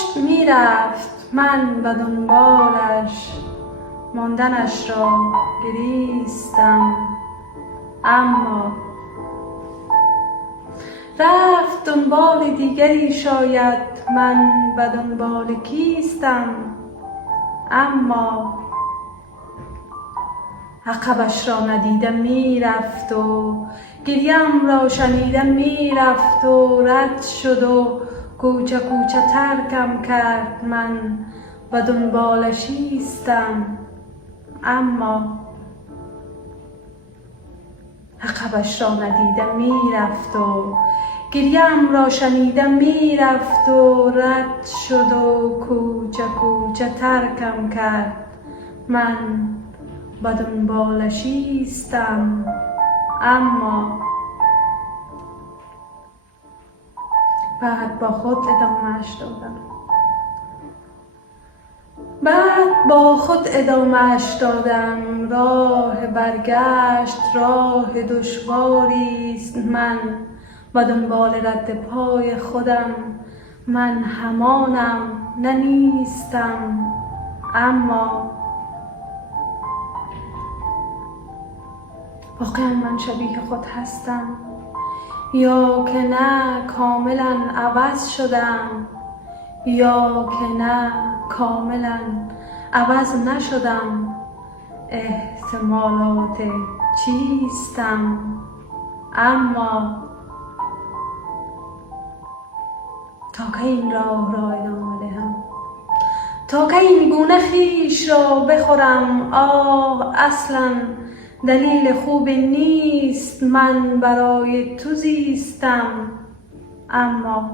داشت میرفت، من و دنبالش ماندنش را گریستم. اما رفت دنبال دیگری، شاید من و دنبال کیستم. اما عقبش را ندیدم میرفت و گریم را شنیدم میرفت و رد شد و کوچه کوچه ترکم کرد، من و دنبالش ایستم. اما عقبش را ندیدم میرفت و گریم را شنیدم میرفت و رد شد و کوچه کوچه ترکم کرد، من و دنبالش ایستم. اما بعد با خود ادامهش دادم. راه برگشت راه دشواری است، من و دنبال رد پای خودم. من همانم نه نیستم. اما واقعا من شبیه خود هستم یا که نه کاملا عوض شدم، یا که نه کاملا عوض نشدم. احتمالات چیستم؟ اما تا که این راه را ادامه دهم، تا که این گونه خویش را بخورم. آه اصلا دلیل خوبی نیست من برای تو زیستم. اما